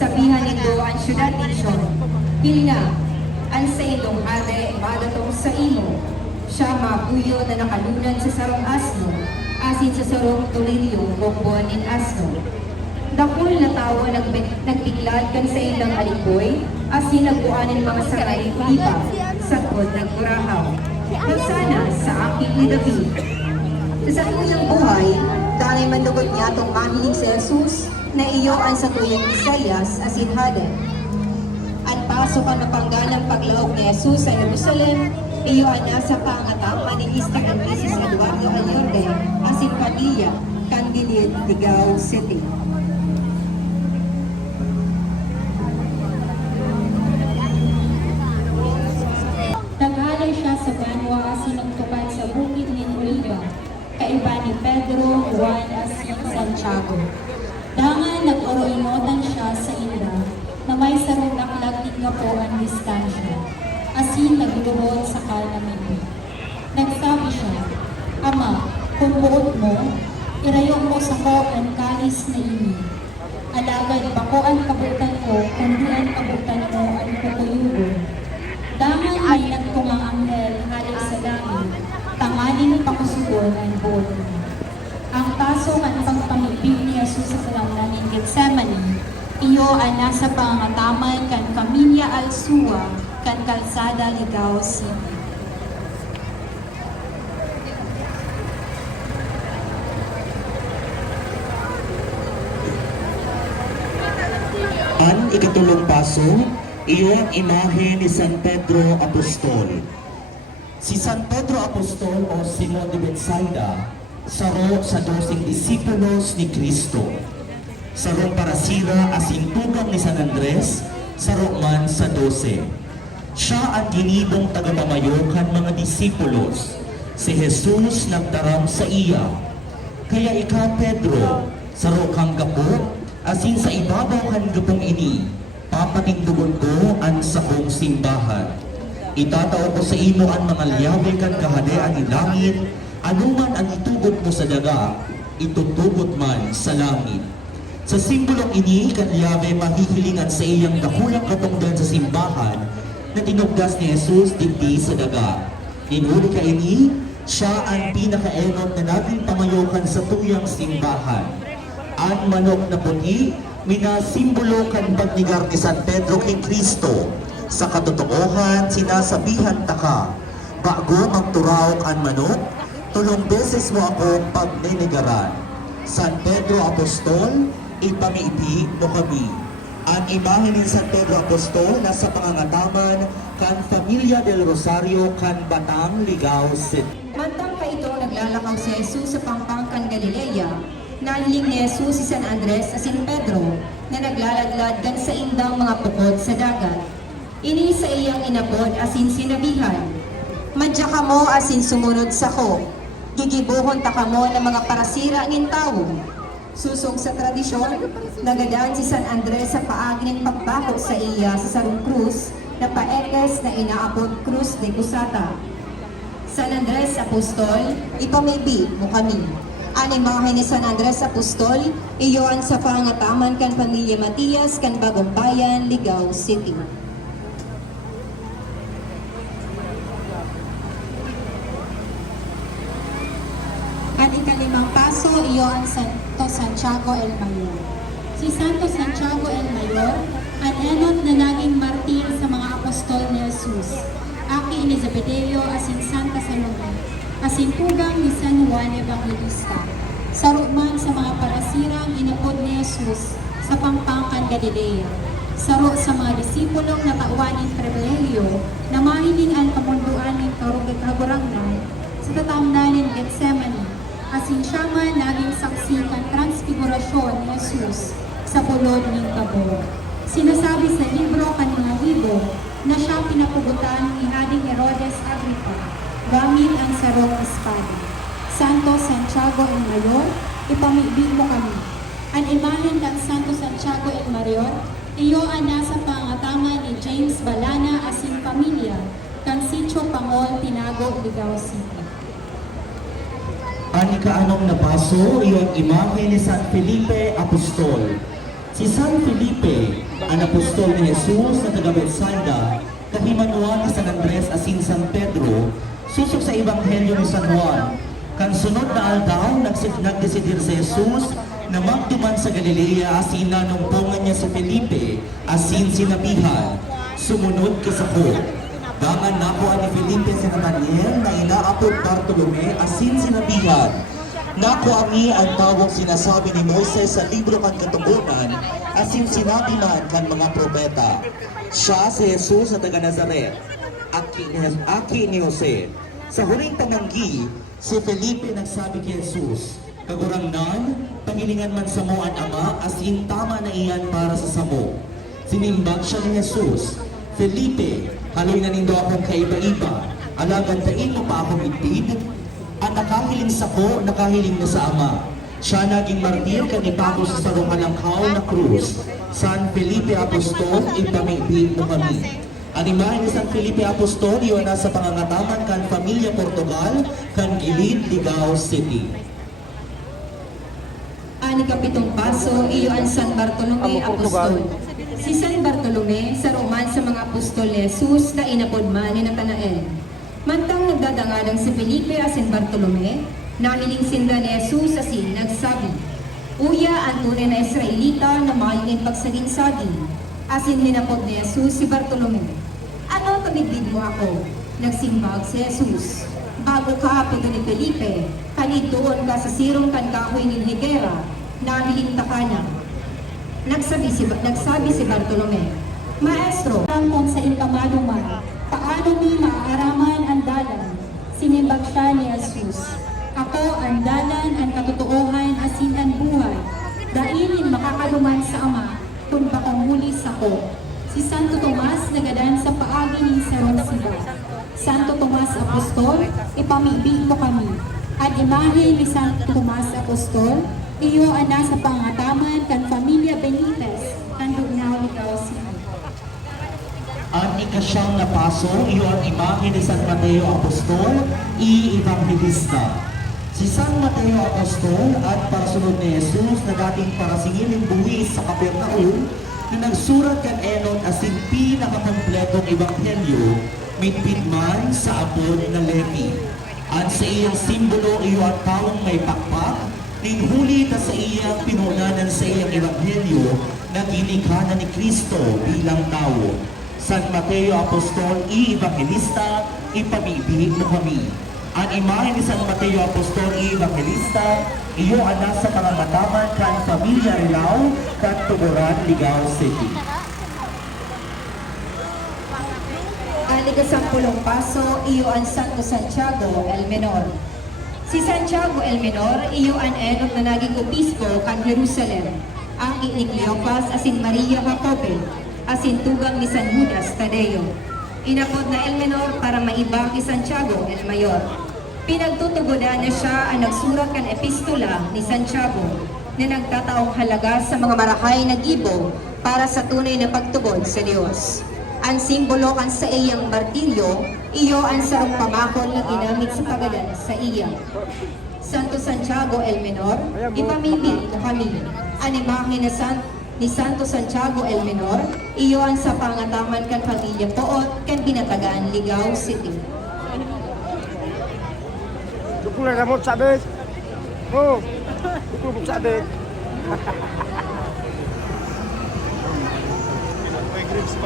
Sabihan nito ang syudad isyon, Pilna, ang sa ilong ade, madatong sa imo. Siya mabuyo na nakalunan sa sarong asno, asin sa sarong tulilyong bokbon in asno. Dakol na tawa nagbiglad kan sa ilang alikoy, asin nagbuanin mga saray iba, sakod nagkurahaw. Sana sa aking ni David. Sa tuyang buhay, dahil mandugot niya itong mahiling si Jesus, na iyo ang sa tuyang Isayas asin haden. Ang pasok ang napangganang paglaog ni Jesus sa Jerusalem, iyo ang nasa pangatama ni Mr. and Mrs. Eduardo Ayorde, asin pamilya, Candilid, Ligao City. Naghalay siya sa banwa asin nagtupad sa bukid ni Oliva, kaiba ni Pedro, Juan asin Santiago. Dangan nag-oroinotan siya sa inda na may sarong nakalagnig nga po ang distansya, asin nagluhod sa kalnamin. Nagsabi siya, Ama, kung buot mo, irayo mo sa ko ang kalis na ini. Alagad bako ang kabutan ko, kundi ang kabutan mo ang kukuyugon. Dangan may nagtungang anghel halay sa langit, tanganin pakusugon ang buot mo. Ang taso ang pagpamibig ni Jesus sa kalamnan ng Gethsemane, iyo ang nasa pangataman kan Pamilya Alsua, kan Kalsada Ligao City. Ang ikatulong paso, iyo ang imahe ni San Pedro Apostol. Si San Pedro Apostol o Simon de Betsaida, saro sa 12 disipulos ni Kristo. Sarong parasira asin tugang ni San Andres, saro man sa 12. Siya ang ginibong tagapamayo kan mga disipulos. Si Jesus nagtaram sa iya. Kaya ikaw, Pedro, saro kang gapo, asin sa ibabaw kan gapong ini, papatindugon ko ang sakong simbahan. Itatao ko sa imo ang mga liyabe kan kahadean ni langit, anuman ang itugot mo sa daga, itutugot man sa langit. Sa simbolong ini, kan liyabe mahihilingan sa iyang dakulang katungdan sa simbahan na tinugdas ni Jesus digdi sa daga. Inuli ka ini, siya ang pinakaenot na nating pamayokan sa tuyang simbahan. Ang manok na puti, minasimbolo kan pagnigar ni San Pedro kay Kristo. Sa katotohanan, sinasabihan ta ka, bago magturaw ang manok, 3 beses mo ako pagninigaran. San Pedro Apostol, ipamiiti mo kami. Ang imahe ni San Pedro Apostol nasa pangangataman kan Familia del Rosario kan Batang, Ligao City. Mantang pa ito naglalakaw si Jesus sa Pampangkan, Galilea, nahiling ni Jesus si San Andres asin Pedro na naglaladlad gan sa indang mga pukod sa dagat. Ini sa iyang inapod asin sinabihan, Madya ka mo asin sumunod sa ko, gigibuhon ta ka mo ng mga parasira ng tao. Susong sa tradisyon, nagadaan si San Andres sa paaging pagbako sa iya sa sarong krus na paekes na inaapod Cruz de Cusata. San Andres Apostol, ipamibi mo kami. Ang imahe ni San Andres Apostol, iyon sa pangataman kan Pamilya Matias kan Bagong Bayan, Ligao City. Ang ikalimang paso, iyo ang Santo Santiago el Mayor. Si Santo Santiago el Mayor, ang enot na naging martir sa mga apostol ni Jesus. Aki ni Zebedeo asin Santa Salome, asin tugang ni San Juan Evangelista. Saruman sa mga parasirang inapod ni Jesus sa Pampangkan, Galilea. Saro sa mga disipulong natauanin pribilehiyo na mahiling ang kamunduan ng karugurangnan sa tatamnan ng Gethsemane. Asin siya man naging saksi kan transfigurasyon ni Jesus sa pulod ng Tabor. Sinasabi sa libro kan mga Hibo na siya pinapugutan ni Hading Herodes Agripa gamit ang sarong espada. Santo Santiago el Mayor, ipamibig mo kami. Ang imahen ng Santo Santiago el Mayor, iyo ang nasa pangataman ni James Balana asin pamilya, kan Sitio Pangol, Tinago, Ligao City. Ang ikaanong na paso, iyong imahe ni San Felipe Apostol. Si San Felipe, ang apostol ni Jesus na taga Betsaida, kahimanuan ni San Andres asin San Pedro, susok sa Ebanghelyo ni San Juan. Kan sunod na aldaw, nagdesidir si Jesus na magduman sa Galilea asin nanungpungan niya si Felipe asin sinabihan, sumunod ka sa ko. Dangan nakuha ni Felipe si Nathanael na inaapod Bartolome asin sinabihan, naku ami ang tawag sinasabi ni Moises sa libro kan Katugunan asin sinabi man kan mga propeta. Siya si Jesus na taga Nazaret, aki ni Jose. Sa huling pananggi, si Felipe nagsabi kay Jesus, kagurangnan, pangilingan man sa mo ang ama asin tama na iyan para sa samo. Sinimbag siya ni Jesus, Felipe, haloy na nindo akong kaiba-iba, alagantain mo pa akong itid, at nakahiling sa ko, nakahiling na sa Ama. Siya naging martir kanipako sa sarungalangkaw na krus. San Felipe Apostol, ipamibig mo kami. Ang imahe ni San Felipe Apostol, iyon na sa pangangataman kan Pamilya Portugal, kan Gilid, Ligao City. Ani kapitong paso, iyo ang San Bartolome Apostol. Si San Bartolome, sa Roman sa mga apostol ni Jesus na inapod man ni Nathanael. Mantang nagdadangadang si Felipe asin Bartolome, nahiling sinda ni Jesus asin nagsabi, uya ang tunay na Israelita na mahingin pagsaging-saging. Asin hinapod ni Jesus si Bartolome, ano tumigdig mo ako? Nagsimbag si Jesus, bago ka apod ni Felipe, kanid doon ka sa sirong kan kahoy ni Higera, nahiling takana. Nagsabi si Bartolome, Maestro, Tangkong sa ikamaduma, paano ni maaaraman ang dalan? Sinimbag siya ni Jesus, ako ang dalan, ang katotohanan, asin ang buhay. Dailin makakaluman sa Ama, kung pakamuli sa ko. Si Santo Tomas nagadan sa paagi ni Sarong Siba. Santo Tomas Apostol, ipamibig mo kami. At imahe ni Santo Tomas Apostol, iyo ang nasa pangataman kan Pamilya Benitez, kan Dugnaw Ligao City. Ang ikasyang na paso, iyo ang imahe ni San Mateo Apostol, i-Evangelista. Si San Mateo Apostol at parasunod ni Jesus na dating parasingiling buwis sa Capernaum, na nagsurat kan Enon asin pinakakompletong Ebanghelyo, mitpit man sa apod na Levi. At sa iyang simbolo, iyo ang taong may pakpak, ninghuli na sa iyang pinunanan sa iyang Ebanghelyo na ginikha na ni Kristo bilang tao. San Mateo Apostol, i-Evangelista, ipamibig mo kami. Ang imahe ni San Mateo Apostol, i-Evangelista, iyo ang nasa pangangataman kan Pamilya Rilao, kan Tuguran, Ligao City. ani kasampulong paso, iyo ang Santo Santiago el Menor. Si Santiago el Menor, iyo ang enot na naging obisko kan Jerusalem. Ang Igleopas asin Maria Jacobe, asin tugang ni San Judas Tadeo. Inapod na El Menor para maiba kay Santiago el Mayor. Pinagtutugodan na siya ang nagsurat kan epistola ni Santiago na nagtataong halaga sa mga marahay na gibo para sa tunay na pagtugod sa Diyos. Ang simbolo kan sa iyang martiryo, iyo ang sarong pamakol na ginamit sa pagadan sa iya. Santo Santiago el Menor, ipamibig mo kami. Ang imahe na ni Santo Santiago el Menor, iyo ang sa pangataman kan pamilya Poot kan Binatagaan, Ligao City. Dukul na ramot sabit. Oh, dukul sabit.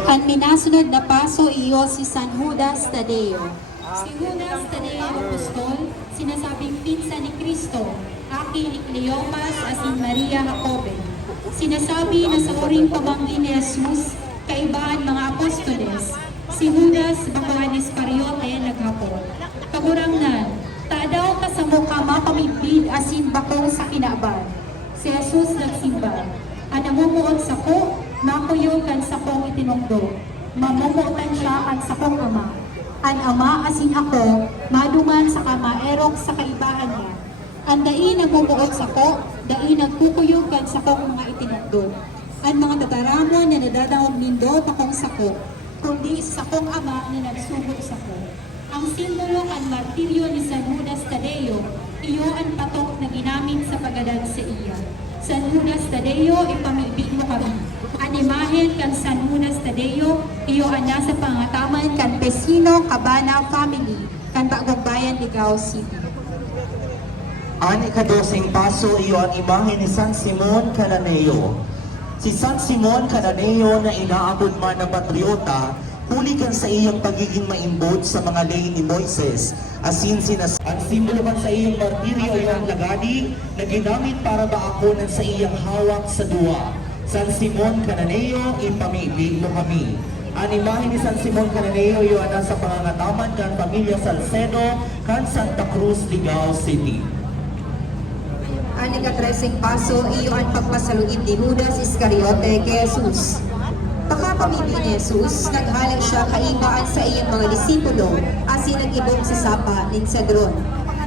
Ang minasunod na paso iyo si San Judas Tadeo. Si Judas Tadeo Apostol, sinasabing pinsan ni Kristo, aki ni Cleopas asin Maria Jacobe. Sinasabi na sa uring pamangkin ni Jesus, kaibaan mga apostoles, si Judas baka ni Iscariote naghapon. Kagurangnan, taadaw ka sa mukha mapamibig asin bako sa kinaban. Si Jesus nagsimba, anamumuot sa ko, nakuyog kan sa kong itinukdo. Mamumuotan siya kan sa kong ama. An ama asin ako, madungan sa kamaerok sa kaibahan niya. Ang dai nagmumuot sa ko, dai nagkukuyog kan sa kong mga itinukdo. Ang mga tataramon na nadadawag nindo takong sa ko, kundi sa kong ama na nagsugod sa ko. Ang simbolo kan martiryo ni San Judas Tadeo, iyo ang patok na ginamit sa pagadan sa iya. San Judas Tadeo, ipamibig mo kami. Amadeo, iyo ana sa pangataman kan Pesino Cabana family, kan Bagong Bayan, Ligao City. Ang ikadosing paso iyo ang imahe ni San Simon Cananeo. Si San Simon Cananeo na inaabot man na patriota, huli kan sa iyang pagiging maimbot sa mga lay ni Moises. Asin ang simbolo man sa iyang martiryo ay ang lagadi na ginamit para maakonan sa iyang hawak sa duwa. San Simon Cananeo, ipamibig mo kami. Ang imahe ni San Simon Cananeo iyo ana sa pangangataman kan pamilya Salcedo kan Santa Cruz, Ligao City. Ang ikatresing paso, iyo ang pagpasalugid ni Judas Iscariote kay Jesus. Pagkapamibig ni Jesus, naghalag siya kaibaan sa iyang mga disipulo, asin nag-ibong sa sapa ng Cedron.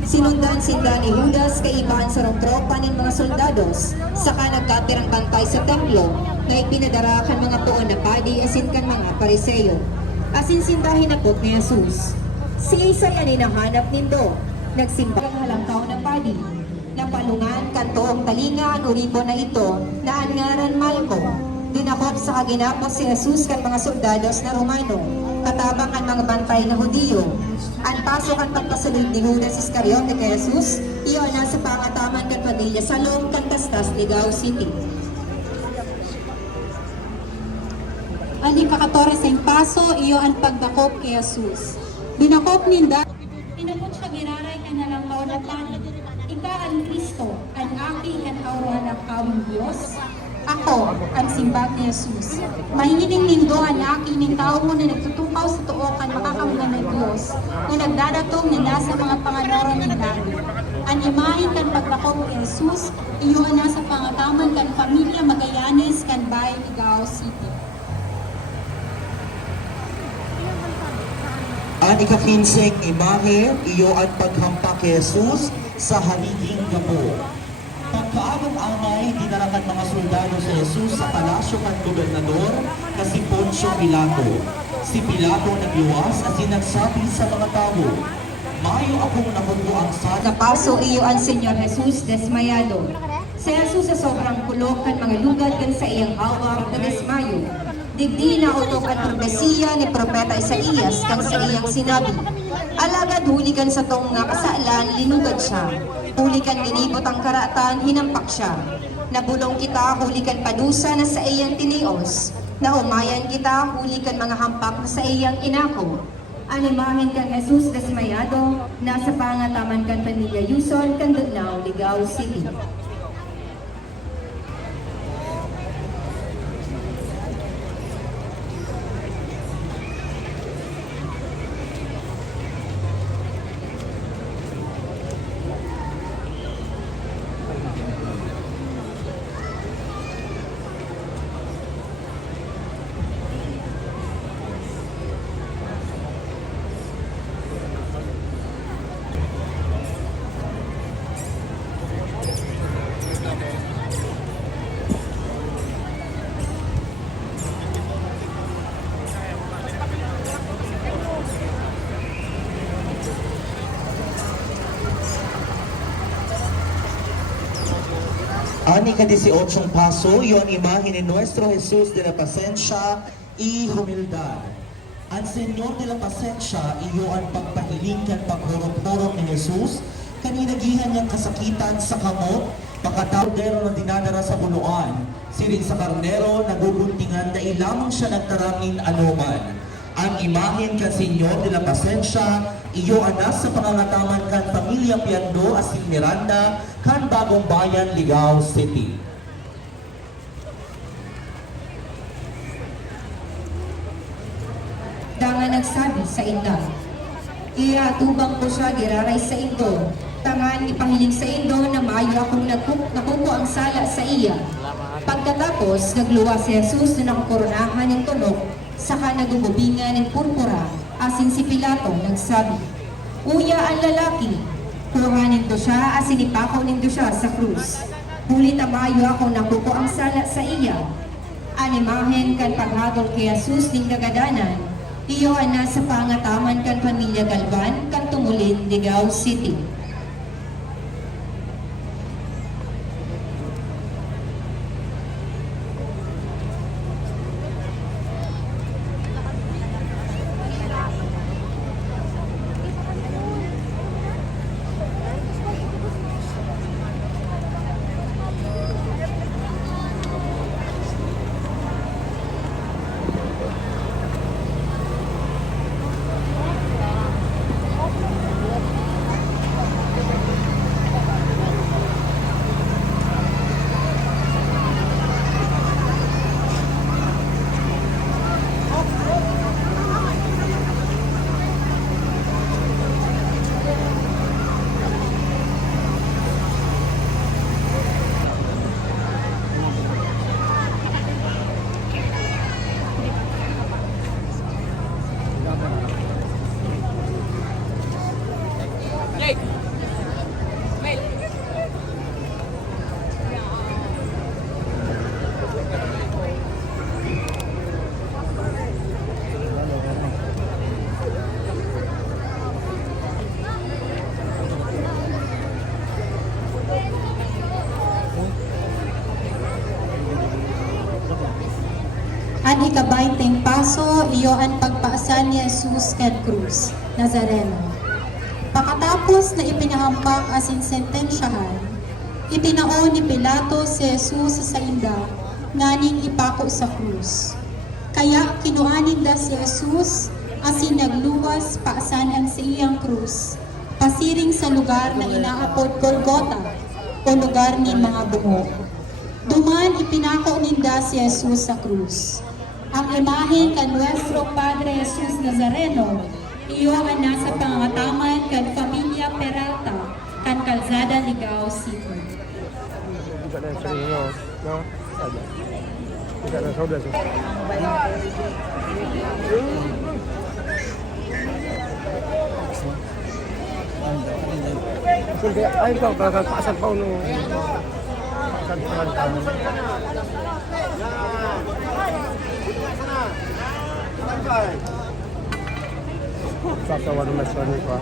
Sinundan sinda ni Judas kaibaan sa tropa ng mga soldados, saka nagkatirang bantay sa templo, na ipinadara kan mga tuon na padi asin kan mga pariseyo. Asin sinda hinapot ni Jesus. Si Isay ani nahanap nindo, nagsimba ang halangkaw na padi. Napalungan kantoong talinga ang uribo na ito na angaran Malco. Dinakop sa kaginapos si Jesus kan mga soldados na Romano, katabang ang mga bantay na Hudiyo. Ang pasok ang pagpasunod ni Judas Iscariote kay Jesus, iyo na sa pangataman kan pamilya Salom kan Tastas, Ligao City. Ang ikakatoreseng paso, iyo ang pagdakop kay Jesus. Dinakop ninda, pinakot siya giraray ka na lang na tani. Ika ang Kristo, ang aki kan kauruhan ng kawing Diyos. Ako, ang simbag ni Jesus. Mahingining nindo ang aki ng tao mo na nagtutukaw sa tuokan makakamunan ng Diyos, na nagdadatong nila sa mga panganoron ng dami. Ang imahin kan pagdakop kay Jesus, iyo na sa pangataman kan pamilya Magallanes kan Bayan, Ligao City. Ang ikakinseng imahe, iyo ang paghampak kay Jesus sa haliging gabo. Pagkaamang-amay, dinarakan mga soldado sa Jesus sa palasyo kan gobernador na si Poncio Pilato. Si Pilato nagluwas at sinagsabi sa mga tao, "Mayo akong nakuha ang sana." Napaso iyo ang Senyor Jesus desmayado. Si Jesus sa sobrang kulok kan mga lugad kan sa iyang hawak na desmayo. Digdi na utok ang propesiya ni Propeta Isaías kang sa iyang sinabi. Alagad huligan sa tong nga kasaalan, linugad siya. Hulikan ginibot ang karatan, hinampak siya. Nabulong kita, hulikan padusa na sa iyang tinios. Naumayan kita, hulikan mga hampak na sa iyang inako. Animahin kang Jesus desmayado, nasa pangataman kan pamilya Yuson, kan Dugnaw, Ligao City. Ani ka-18 paso, yon imahe ni Nuestro Jesus de la Pasencia y Humildad. Ang Senyor de la Pasencia, iyo ang pagpahiling kan paghurot-hurot ni Jesus, kaninagihan niyang kasakitan sa kamot, pakatawdero na dinadara sa buluan, siring sa karnero, naguguntingan na ilamang siya nagtarangin anuman. Ang imahen kan Senyor de la Pasencia, iyo ang nasa pangangataman kan pamilya Piando asin Miranda, kan Bagong Bayan, Ligao City. Tanga nagsabi sa inda, "Iatubang ko siya giraray sa indo, tangan ipahiling sa indo na maayo akong nakuko ang sala sa iya." Pagkatapos, nagluwa si Jesus na nakukoronahan ng tunok, saka nagugubingan ng purpura, asin si Pilato nagsabi, "Uya ang lalaki, kuhanin ko siya, asin ipakaw nindo siya sa krus. Huli tamayo ako nakuko ang sala sa iya." Animahen kan paghagol kay Jesus ning nagadanan, iyo ang nasa pangataman kan pamilya Galvan, kan Tumulin, Ligao City. Ang ikabainteng paso, iyo ang pagpaasan ni Jesus ken Cruz, Nazareno. Pakatapos na ipinahambak asin sentensyahan, itinao ni Pilato si Jesus sa inda, nganing ipako sa krus. Kaya kinuanin da si Jesus, asin nagluwas paasan ang sa iyang krus, pasiring sa lugar na inaapod Golgota, o lugar ni mga buhok. Duman ipinako ninda si Jesus sa krus. Ang imahe kan Nuestro Padre Jesus Nazareno, iyo ang nasa pangangataman kan Familia Peralta, kan Calzada, Ligao City. Tidak ada yang no, no, ada. Tidak ada saudara. Kasi ay ikaw pasal pa no. Pasal pa kami. Sasawa naman sa ni ko.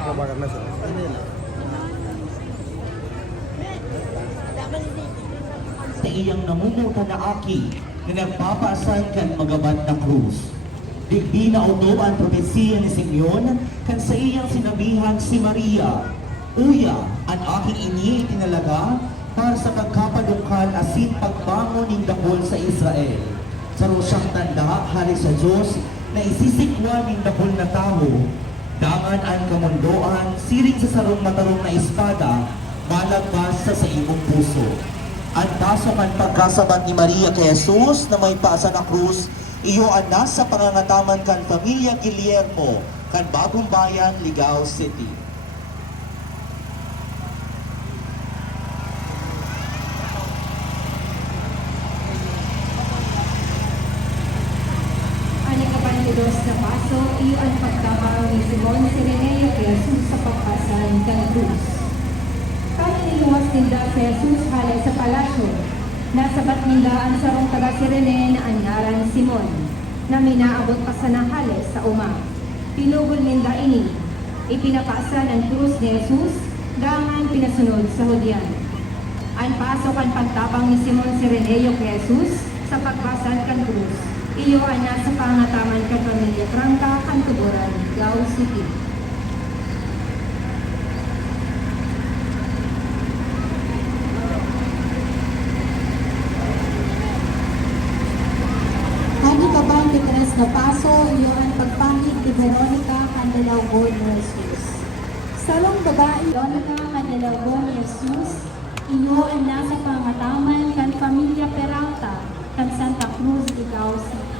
Kabagan na siya. Sa iyang namumuta na aki na nagpapaasan kan magabat na krus. Digdi na uto ang propesiya ni Simeon kan sa iyang sinabihan si Maria, Uya, ang aking ini itinalaga para sa pagkapadungkal asin pagbangon ng dakol sa Israel. Sa siyang tanda, hari sa Diyos, na isisikwa ng dakol na tao, dangan ang kamundoan, siring sa sarong matarong na espada, malagpas sa imong puso. Ang pasok ang pagkasabat ni Maria kay Jesus na may paasa na krus, iyo ang nasa pangangataman kan Pamilya Guillermo, kan Bagong Bayan, Ligao City. Ang ikabantudos na paso, iyo ang pagtabang ni Simon Sireneo kay Jesus sa pagpasan kan Cruz. Kaya niluwas ninda si Jesus halay sa palasyo. Nasabat ninda ang sarong taga Sirene na anyaran Simon, na minaabot pa sa nahales sa uma. Pinugol ninda ini, ipinapaasan ang krus ni Jesus, gangan pinasunod sa Hudyan. Ang pasok ang pagtabang ni Simon Sireneo kay Jesus sa pagpasan kan krus. Iyo ang nasa pangataman kan Pamilya Prangka, kan Tuburan, Gao City. Ang ikabainteng na paso, iyo ang pagpangit ni Veronica Candelaugo ni Jesus. Sarong babae, Veronica Candelaugo ni Jesus, iyo ang nasa pangataman kan Familia Peralta, kan Santa Cruz, Ligao City.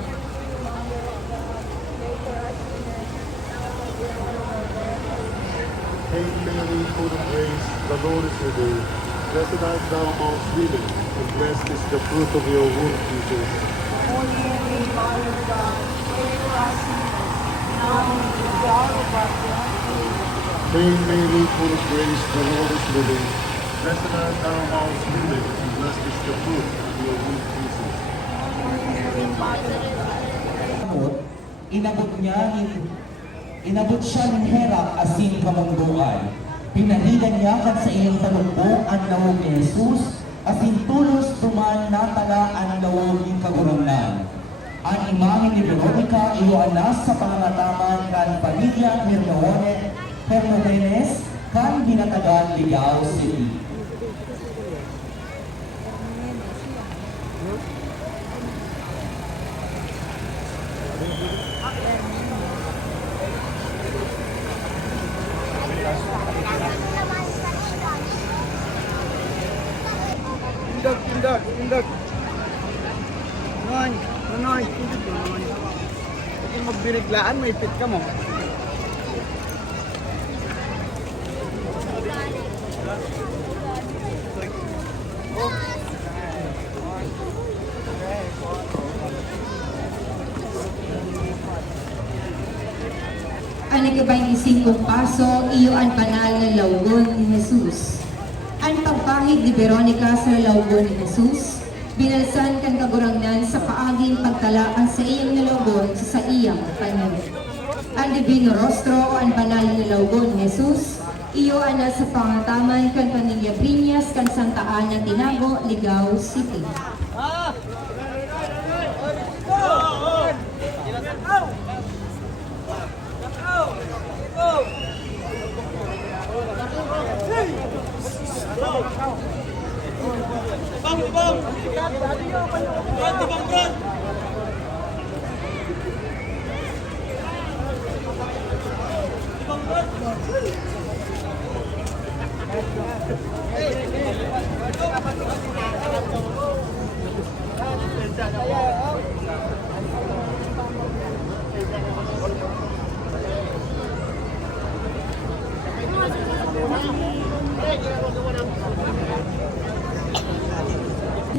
Hail Mary, full of grace, the Lord is with thee. Blessed art thou amongst women, and blessed is the fruit of your womb, Jesus. Hail Mary, full of grace, the Lord is with thee. Blessed art thou amongst women, and blessed is the fruit of your womb, Jesus. Inabot siya ng Herak asin kamunduan. Pinahilan niya kan sa iyang talumpok ang lawog ni Jesus, asin tulos tuman natala ang lawog ng kagurangnan. Ang imahe ni Veronica iyo ang nasa pangangataman kan Pamilya Hermogenes kan Binatagan, Ligao City. Indag. Noy. Kung magbiriglaan, may pit ka mo. ika-25 paso, iyo ang banal na lawgon ni Jesus. Ang pagpahid ni Veronica sa lawgon ni Jesus, binalsan kan kagurangnan sa paaging pagtalaan sa iyang nalawgon sa iyang panyo. Ang divino rostro o ang banal na lawgon ni Jesus, iyo ana sa pangataman kan pamilya Briñas kan Santa Ana Tinago, Ligao City.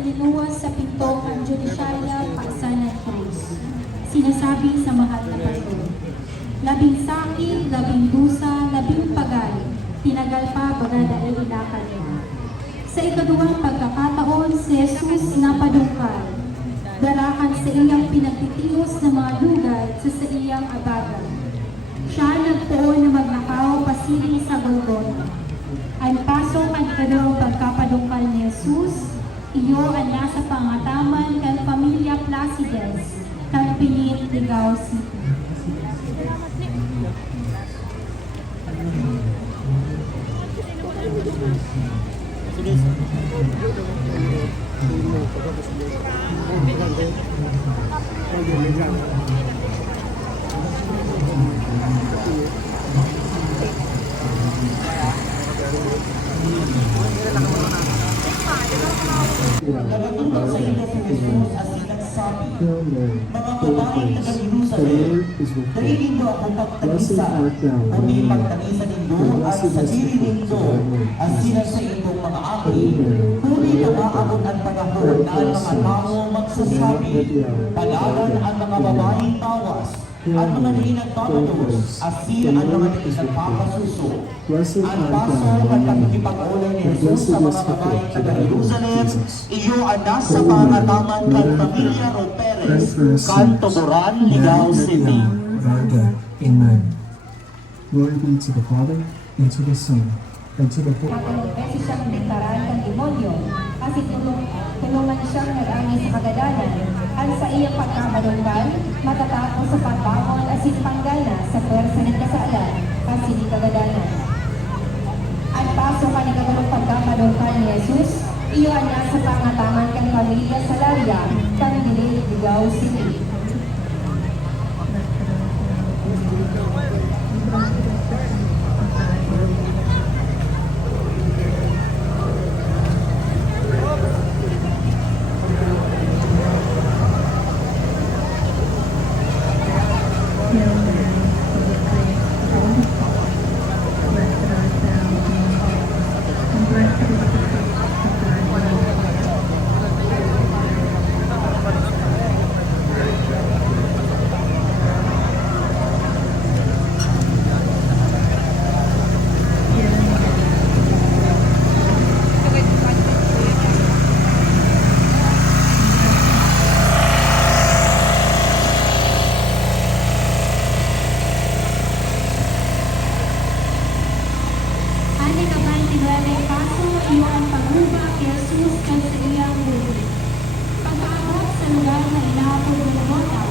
Linuwas sa pinto ang Judiciaria Pasanan Cruz. Sinasabi sa mahal na pastor, 11 saki, 12 dusa, 12 pagay, tinagal pa bagada ay ilakad niya. Sa ikaduwang pagkakataon, si Jesus napadungkal, darahan sa iyang pinagtitios ng mga dugay sa iyang abagan. Siya nagtuon na magnakaw pasiling sa Golgotha. Ang pasok ang ikaduwang pagkapadungkal ni Jesus, iyo ang nasa pangataman kang pamilya Placides, kang Pilit, Ligao City. Nagatutok sa inyo si Jesus at sinagsabi, mga babaeng taga Jerusalem, dahil nindo ako pagtagisa, kundi pagtagisa nindo at sa diri nindo at sila sa inyong mga aki, kundi namaabot ang panahon na ang mga tao magsasabi, palalan ang mga babaeng tawas, at mga nagtatatos, at sila ang mga nagpapasuso. Ang paso at pagkikipag-ulay ni Jesus sa mga babaeng taga Jerusalem, iyo ang nasa pangataman kang pamilya Roperes, Cantoboran, Ligao City. Amen. Glory be to the Father, and to the Son, and to the Holy Tatlong beses siyang bintaran ng demonyo, kasi tulungan siyang nag-ani sa kagadanan, at sa iyang pagkamadungkal, matatapos sa pagbangon at sinpanggana sa pwersa ng kasalan, kasi di kagadanan. Ang paso ka ni kagulong pagkamadungkal ni Jesus, iyo ang nasa pangataman kang pamilya Salaria, kang Dili, Ligao City. Ani ka ba tinuelay paso, iyo ang pagruba kay Jesus kan sa iyang buhay. Pag-aabot sa lugar na inaapod ng Golgotha,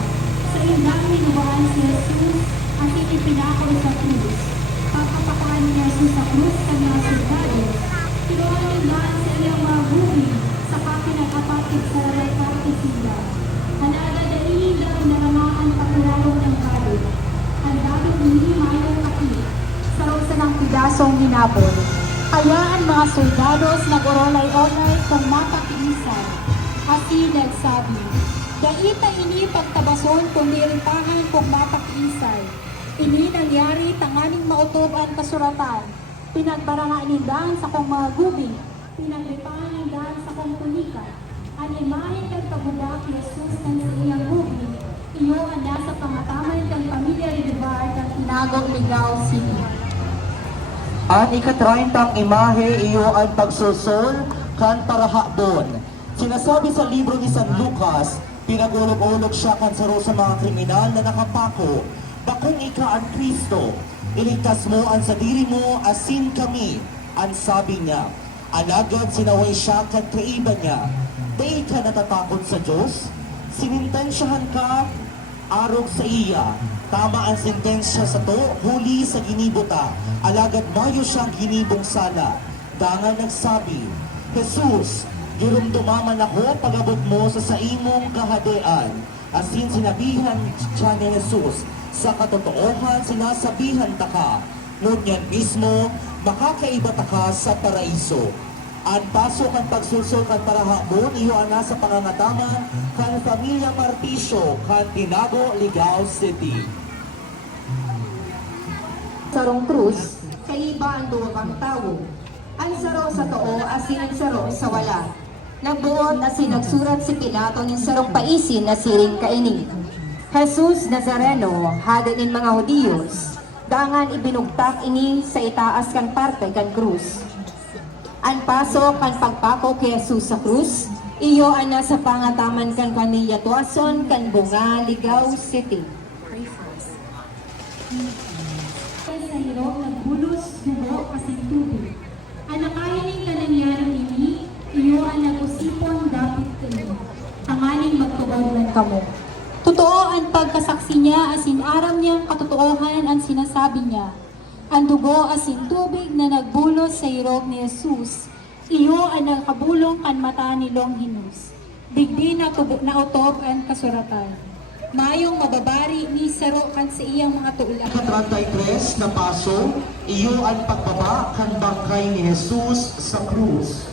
sa indang minuwaan si Jesus at ipinakaw sa krus. Pagkapakaan ni Jesus sa krus kan mga soldado, tinuan tindahan sa iyang mga buhay sa kapinag-apatid sa labay parte sila. Hanaga na ihindaw narangaan pagkulalong ng balot. Ang dapat hindi mayroong kakit sa ng pidasong hinapon. Kaya ang mga soldados nag-orolay-olay kung mapakiisan. Asi nagsabi, Daita ini pagtabason kung niripahan kung mapakiisay. Ini nangyari tanganing mautob ang kasuratan. Pinagbarangaan nindahan sa kong mga gubi. Pinagripahan nindahan sa kong tunika. Ang imahe kang pagubak, Jesus ng sa iyang gubi. Iyo ang nasa pangataman kang pamilya Pamilya Rivar ng Tinagong Ligao City. Ang ika-30 imahe iyo ang pagsusol kan parahabon. Sinasabi sa libro ni San Lucas, pinag-ulog-ulog siya kan saro sa mga kriminal na nakapako. Bakong ika ang Kristo, iligtas mo ang sadiri mo, asin kami, ang sabi niya. Alagad sinaway siya kan kaiba niya. Di ka natatakot sa Diyos? Sinintensyahan ka, arog sa iya. Tama ang sentensya sa to, huli sa ginibuta. Alagad mayo siyang ginibong sala. Dangan nagsabi, Jesus, girumdumaman ako pagabot mo sa saimong kahadean. Asin sinabihan siya ni Jesus, sa katotoohan sinasabihan ta ka, ngunyan mismo, makakaiba ta ka sa paraiso. Ang pasok ang pagsulsol kan parahabon, iyo ana sa pangangataman kan Pamilya Martisyo kan Tinago, Ligao City. Sarong krus, kaiba ang duwang tawo. Ang saro sa too, asin ang saro sa wala. Nagbuot asin nagsurat si Pilato ng sarong paisin na siring kaini. Jesus Nazareno, hada nin mga Hudiyos, dangan ibinugtak ini sa itaas kan parte kan krus. Ang pasok kan pagpako kay Jesus sa krus, iyo ana sa pangataman kan kaniya tuason kan Bunga, Ligao City. Sa hirok nagbulos, dugo, kasing tubig. Anakayaning kanangyarang ini, iyo ang nag-usipon dapit kayo. Tangaling magtuod ng kamo. Totoo ang pagkasaksi niya, asin aram niyang katotohanan ang sinasabi niya. Ang dugo asin tubig na nagbulos sa hirok ni Jesus, iyo ang nakabulong kan mata ni Longinus. Digdi na utob ang kasuratan. Mayong mababari ni saro kan sa iyang mga tuulan. Ika-33 na paso, iyo ang pagbaba kan bangkay ni Jesus sa krus.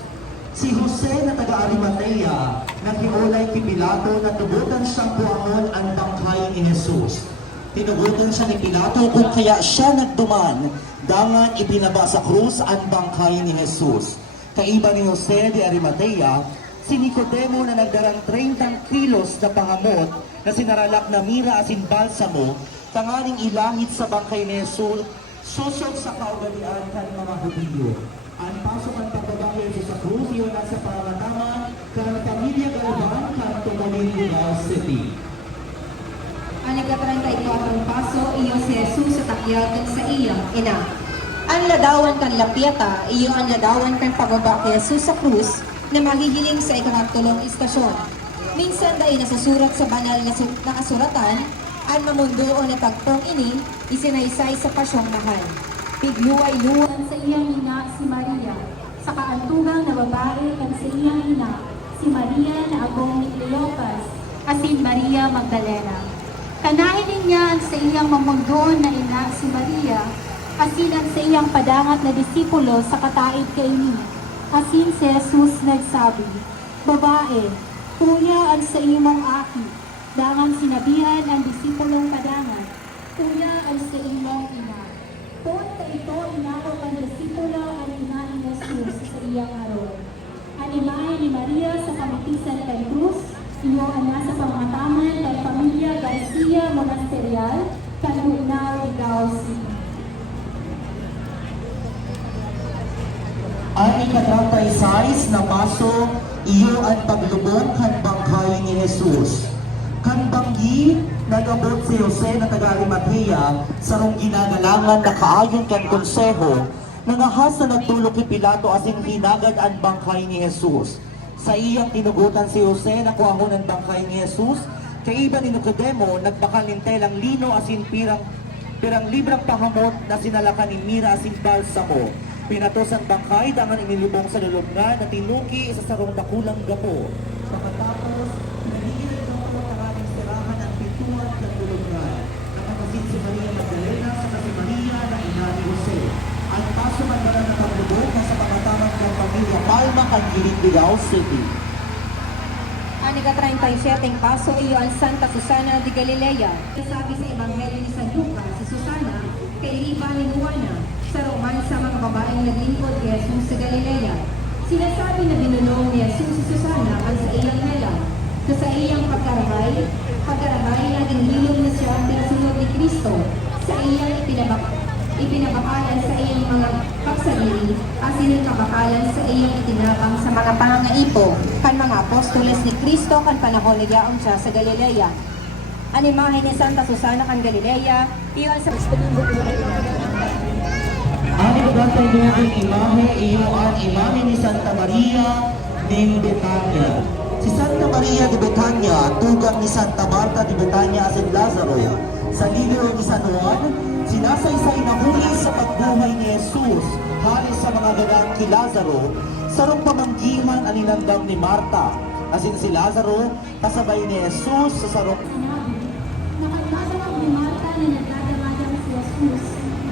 Si Jose na taga-Arimatea, nakiulay kay Pilato na tugutan siyang buangon ang bangkay ni Jesus. Tinugutan siya ni Pilato kung kaya siya nagduman, dangan ibinaba sa krus ang bangkay ni Jesus. Kaiba ni Jose de Arimatea, si Nicodemo na nagdarang 30 kilos na pangamot na sinaralak na mira asin balsamo, tanganing ilahit sa bangkay ni Jesus, susok sa kaugalian kan mga Hudiyo. Ang pasok ang pagbaba ni Jesus sa krus, iyon nasa pangatama kan Pamilya Galvan, kan Tumalin, Ligao City. Ang ika-34 paso, iyo si Jesus sa takyagan sa iyang ina. Ang ladawan kan Lapieta, iyo ang ladawan kan pagbaba kay Jesus sa krus na maghihiling sa ika-3 istasyon. Minsan dahil nasusurat sa banal na nakasuratan, ang mamundo o natagpong ini, isinaysay sa pasyong mahal. Pigluway-luwan Sa iyang ina si Maria, sa kaantugang na babae kan sa iyang ina, si Maria na agong ni Cleopas, asin Maria Magdalena. Kanainin niya ang sa iyang mamundoon na ina si Maria, asin ang sa iyang padangat na disipulo sa kataid kaini. Asin si Jesus nagsabi, Babae, kuya ang sa imong aki, dangan sinabihan ang disipulong padangat, kuya ang sa imong ina. Punta ito inako kang disipulo ang ina ni Jesus sa iyang araw. Ang imahe ni Maria sa kamatisan kay Cruz, iyo ang nasa pamataman kay Pamilya Garcia Monasterial, Canunao, Ligao City. Ang ika-36 na paso, iyo ang paglubong kan bangkay ni Jesus. Kan banggi, nagabot si Jose na taga-Arimatea, sarong ginagalangan na kaayon kan konseho, nangahas na nagtulog kay Pilato asin hinagad ang bangkay ni Jesus. Sa iyang tinugutan si Jose na kuahon ang bangkay ni Jesus, kaiba ni Nicodemo, nagbakalnintelang lino asin pirang librang pahamot na sinalakan ni mira asin balsamo. Pinatos ang bangkay, dangan inilubong sa lulubngan na tinuki sa sarong dakulang gapo. Pagkatapos, pinagigilid ng mga maraming sirahan ang pituan sa lulubngan. Nakakasin si Maria Magdalena sa si Maria na ina ni Jose. Ang paso man ba ng paglubog na sa pagkatamang ng Pamilya Palma kan Gilig, Ligao City. Ang ika-37 paso, iyo ang Santa Susana de Galilea. Sabi sa Ebanghelyo ni San Lucas, si Susana, kay Iba ni Juana, sa Roman sa mga babaeng naglingkod kay Jesus sa Galilea. Sinasabi na binulong ni Jesus si Susana ang sa iyang mela. Sa iyang pagkarahay, naging hilom na siya ang sunod ni Kristo. asin kabakalan sa iyang itinatang sa mga pangangaipo, kan mga apostoles ni Kristo kan panahon ni Yaon siya sa Galilea. Animahin ni Santa Susana kan Galilea, iyon sa Ang ibigantay niya ang imahe, iyo ang imahe ni Santa Maria ng Betania. Si Santa Maria de Betania, tugang ni Santa Marta de Betania asin Lazaro. Sa libro ni San Juan, sinasaysay na huli sa pagbuhay ni Jesus, halis sa mga gagang ki Lazaro, sarong pamanggiman aninandang ni Marta. Asin si Lazaro, kasabay ni Jesus sa sarong Nakatadamag ni Marta na nagdadamadang si Jesus.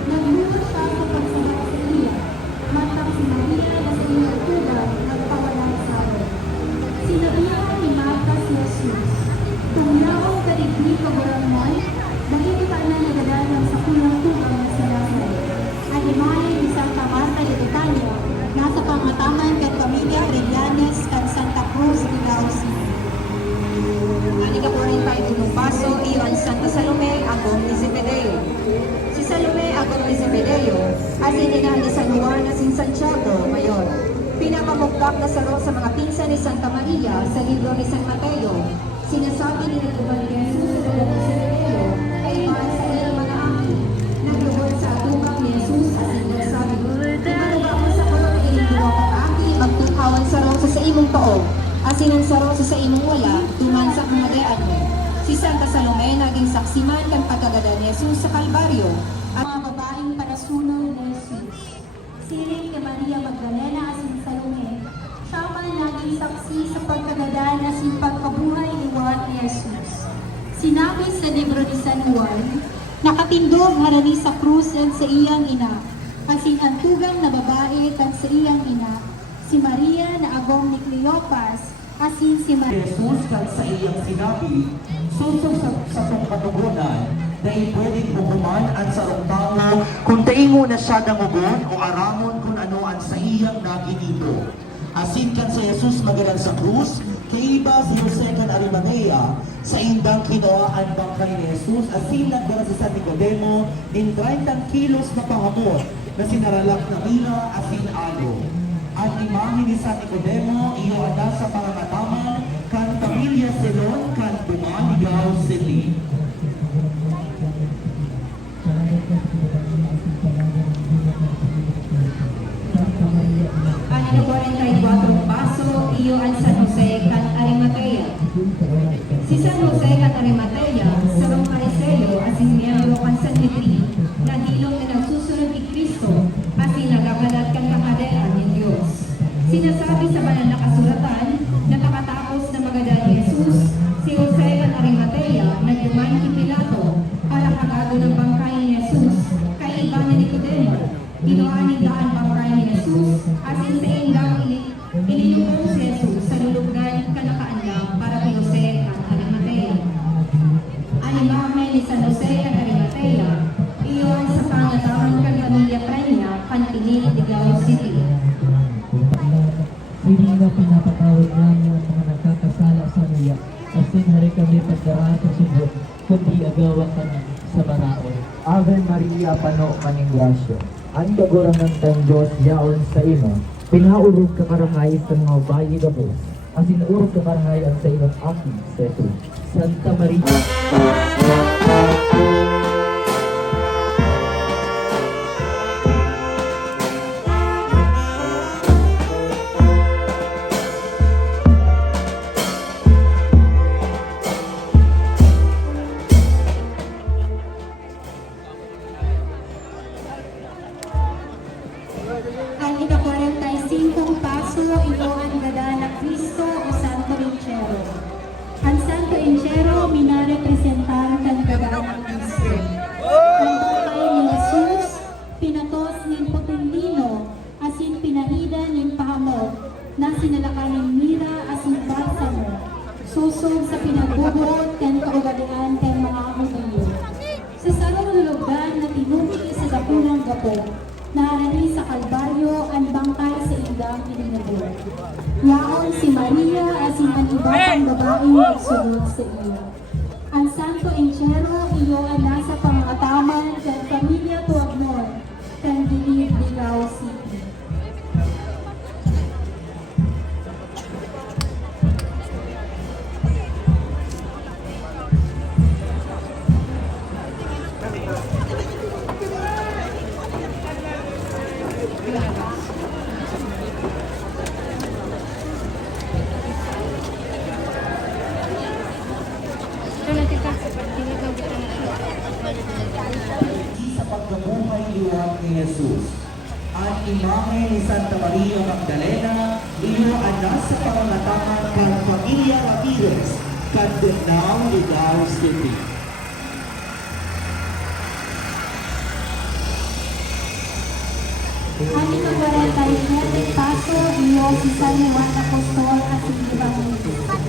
Nagluto siya sa pagsabat sa iya. Matang si Maria na sa iyong tugang nagpawalang sabi. Sinabihan ni Marta si Jesus, kung naong kaligni kaburamon, nakikita na nagdadalang sa kulang tugang na si Lazaro. At imahe ni Santa Marta de Betania, nasa pangataman kay Pamilya Trillanes kan Santa Cruz de Lausi. Ani ka 45 punong paso, iyon Santa Salome, agong ni Zebedeo. Si Salome, agong ni Zebedeo, asin ina ni San Juan, asin Santiago, Mayor. Pinapamugkak na saro sa mga pinsan ni Santa Maria sa libro ni San Mateo. Sinasabi ni Nagubal ni Jesus sa dalawa ni Zebedeo, ay iman sa ilang mga angkin. Naglubot sa atubang ni Jesus, asin nagsabi, "Imanuba mo sa kulong ilinduwa ko ka aki, magtukawan saro sa imong too. Asin ang saro sa imong wala, tumansak mga dayaan mo." Si Santa Salome naging saksiman kan pagkagada ni Jesus sa Kalbaryo. At Mga babaeng panasunog ni Jesus. Siring kay Maria Magdalena asin Salome, siya man naging saksi sa pagkagadan asin pagkabuhay ni Juan ni Jesus. Sinabi sa libro ni San Juan, nakatindog harani sa krus at sa iyang ina, asin ang tugang na babae at sa iyang ina, si Maria na agong ni Cleopas, asin si Maria. Jesus kan sa iyang sinabi, susog sa katugunan, dahil pwedeng hukuman ang sarong tao kung taingo na siya dangugon o aramon kung ano ang sa iyang naginito. Asin kan sa Jesus magalan sa krus, kaiba si Jose kan Arimatea, sa indang kinoa ang bangkay ni Jesus, asin nagdala si San Nicodemo, ng 30 kilos na pahamot na sinaralak na mila asin alo. Ang imahe ni San Nicodemo, iyo ada sa pangangataman, kan pamilya Selon, kan Dumaligaw Sili. ani ka 44 paso, iyo ang San Jose kan Arimatea. Si San Jose kan Arimatea, sarong kariseo, asin miyembro kan Sanhedrin, na dilong na nagsusunod kay Kristo, asin nagakalat kan kakadaan ng Diyos. Sinasabi sa banal na kasulatan, na pakatapos na magadan ni Jesus, si Jose kan Arimatea, nagduman kay Pilato, para kagado ng bangkay ni Jesus, kay iba na Nicodemo. Kinuhanin daan bangkay ni Jesus, asin sa indang inilubong si Jesus sa lulugan kanakaanlang para kay Jose kan Arimatea. Animahe ni San Jose kan Arimatea, iyon sa pangatawan kan pamilya Prenya, kan Piniligaw City. Hindi na pinapatawad namin ang mga nagkakasala sa niya, kasi hari kami pagdaraan sa subok, kundi agawa kami sa baraon. Ave Maria, pano maning grasya. Ang kagurangan tang Diyos yaon sa imo. Pinaurog ka karahay sa mga bayi gabo. Asin urog ka karahay ang sa imong aki, Jesus. Santa Maria, Ang ika-45 paso, ito ang gada na Cristo o Santo Inchero. Ang Santo Inchero, minarepresentar kan gada na Cristo. Ang bangkay ni Jesus, pinatos ng potendino, asin pinahida ng pahamot, na sinalakaning mira asin balsamo, susog sa pinagbubuot kan kaugalian kan mga Hudiyo. Sa sarong lulugan na tinubig sa dakulang gapo, naharani sa Kalbaryo ang bangkay sa indang ininabot. Yaon si Maria asin ang iba pang babaeng nagsunod sa iyo. Ang Santo Inchero, iyo ang nasa pangataman kan pamilya Tuagmon, kan Diniligaw City. Sa pagkabuhay liwag ni Jesus. Ang imahe ni Santa Maria Magdalena, iyo anak sa pangangatangan kang Pamilya Ramirez, Candenao, Ligao City. Ang ika-47 paso, iyo si San Juan Apostol at si Evangelista.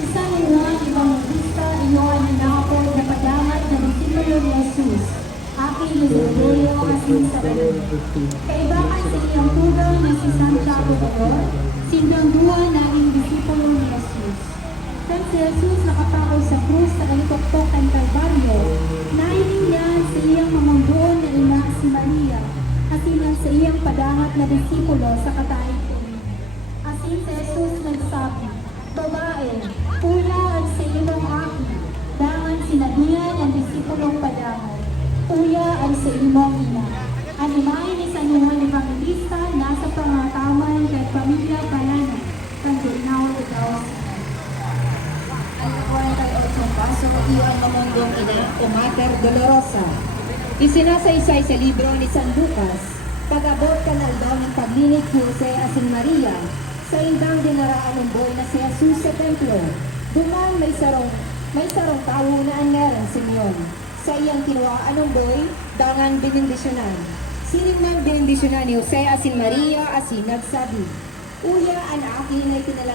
Si San Juan Evangelista, iyo ang nanakot na padamat na disipulo ni Jesus. Aking Ludorio asin sa Balayo. Kaibakan sa iyang tugang na si Santiago Mayor, sindang duwa naging disipulo ni Jesus. Kan si Jesus nakapako sa krus sa kalikoktok ng Kalbaryo, nailing niya sa iyang mamundoon na ina si Maria, asinan sa iyang padahat na disipulo sa kataipon. Asin si Jesus nagsabi, "Babae, una ang sa iyong aki, dangan sinabihan ang disipulong padahat. Uya ang sa imong ina." Ang imahe ni San Juan Evangelista nasa pangataman kay Pamilya Balana, Candenao, Ligao. Ang 48 paso ko iyo ang mamundong ina o Mater Dolorosa. Isinasaysay sa libro ni San Lucas, pag-abot ka na daw ng paglinig ni Jose asin Maria, sa indang dinaraan ng boy na si Jesus sa templo. Duman may sarong tao na ang ngalan Simeon. Sa iyang kinuhaan ng boy, dangan binindisyonan. Sining man binindisyonan ni Jose asin Maria asin nagsabi, "Uya ang akin ay tinala